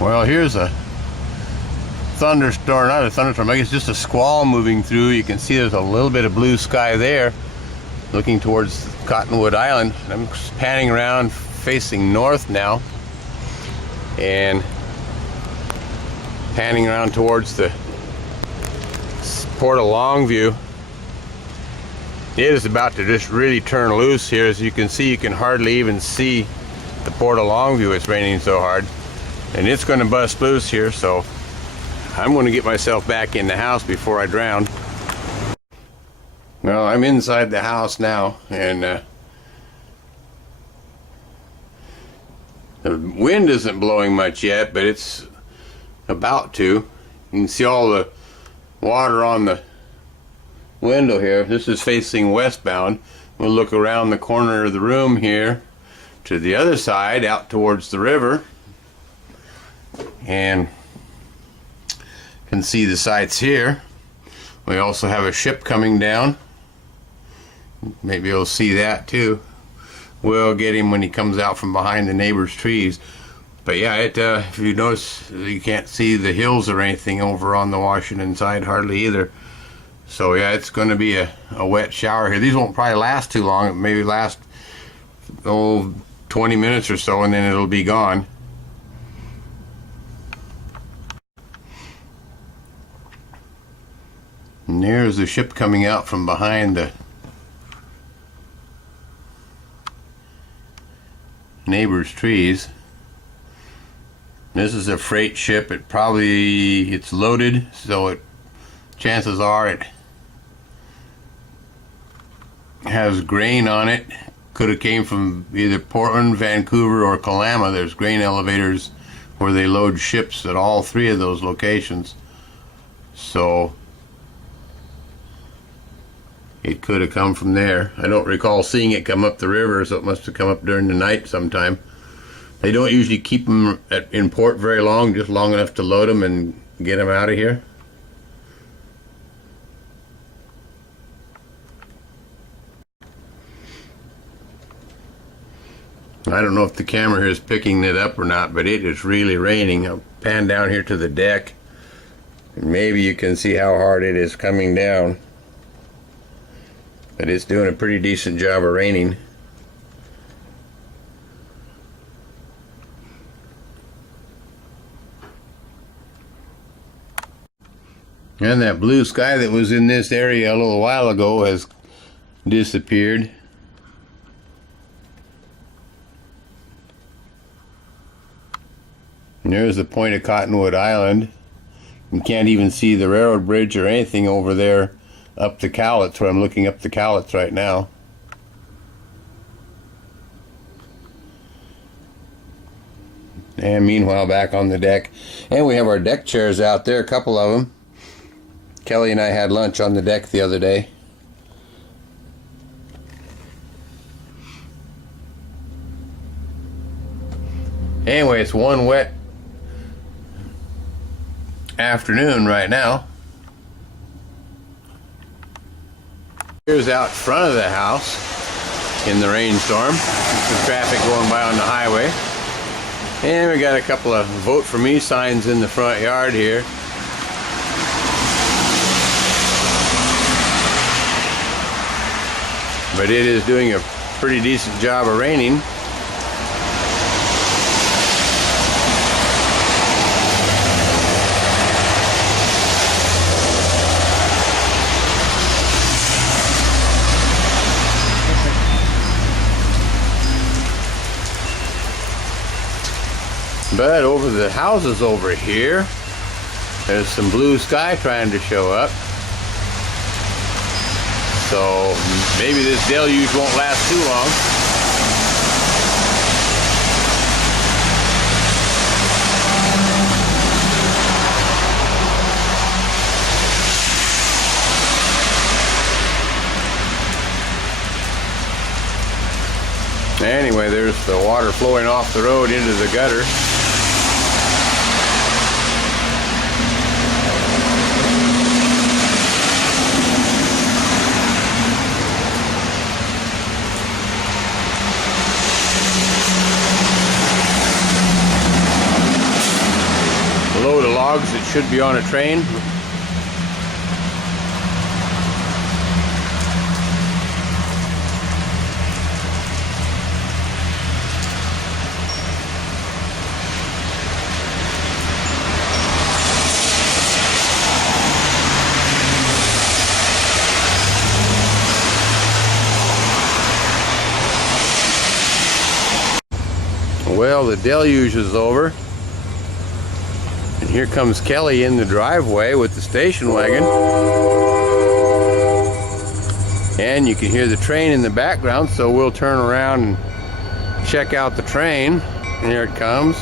Well, here's a thunderstorm, not a thunderstorm, I guess just a squall moving through. You can see there's a little bit of blue sky there, looking towards Cottonwood Island. I'm panning around facing north now, and panning around towards the Port of Longview. It is about to just really turn loose here. As you can see, you can hardly even see the Port of Longview. It's raining so hard. And it's going to bust loose here, so I'm going to get myself back in the house before I drown. Well, I'm inside the house now, and the wind isn't blowing much yet, but it's about to. You can see all the water on the window here. This is facing westbound. We'll look around the corner of the room here to the other side, out towards the river, and can see the sights here. We also have a ship coming down. Maybe you'll see that too. We'll get him when he comes out from behind the neighbor's trees. But yeah, if you notice, you can't see the hills or anything over on the Washington side hardly either. So yeah, it's going to be a wet shower here. These won't probably last too long. Maybe last 20 minutes or so, and then it'll be gone. And there's the ship coming out from behind the neighbor's trees. This is a freight ship. It's loaded, so chances are it has grain on it. Could have came from either Portland, Vancouver, or Kalama. There's grain elevators where they load ships at all three of those locations. So it could have come from there. I don't recall seeing it come up the river, so it must have come up during the night sometime. They don't usually keep them in port very long, just long enough to load them and get them out of here. I don't know if the camera here is picking it up or not, but it is really raining. I'll pan down here to the deck, and maybe you can see how hard it is coming down. But it's doing a pretty decent job of raining. And that blue sky that was in this area a little while ago has disappeared. And there's the point of Cottonwood Island. You can't even see the railroad bridge or anything over there up the Cowlitz, where I'm looking up the Cowlitz right now. And meanwhile, back on the deck, and we have our deck chairs out there, a couple of them. Kelly and I had lunch on the deck the other day. Anyway, it's one wet afternoon right now. Here's out front of the house in the rainstorm. Some traffic going by on the highway. And we got a couple of Vote For Me signs in the front yard here. But it is doing a pretty decent job of raining. But over the houses over here, there's some blue sky trying to show up. So maybe this deluge won't last too long. Anyway, there's the water flowing off the road into the gutter. logs that should be on a train. Well, the deluge is over. And here comes Kelly in the driveway with the station wagon. And you can hear the train in the background, so we'll turn around and check out the train. And here it comes.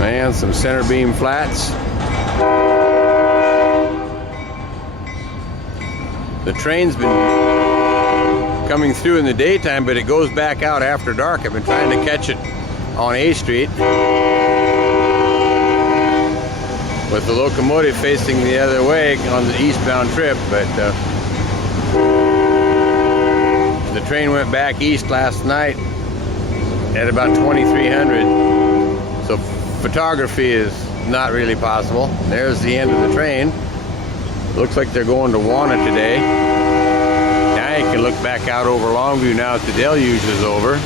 And some center beam flats. The train's been coming through in the daytime, but it goes back out after dark. I've been trying to catch it on A Street with the locomotive facing the other way on the eastbound trip, but the train went back east last night at about 2300, so photography is not really possible. There's the end of the train. Looks like they're going to Wana today. Now you can look back out over Longview now that the deluge is over.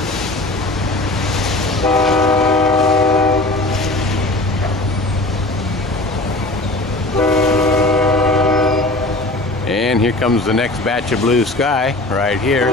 And here comes the next batch of blue sky right here.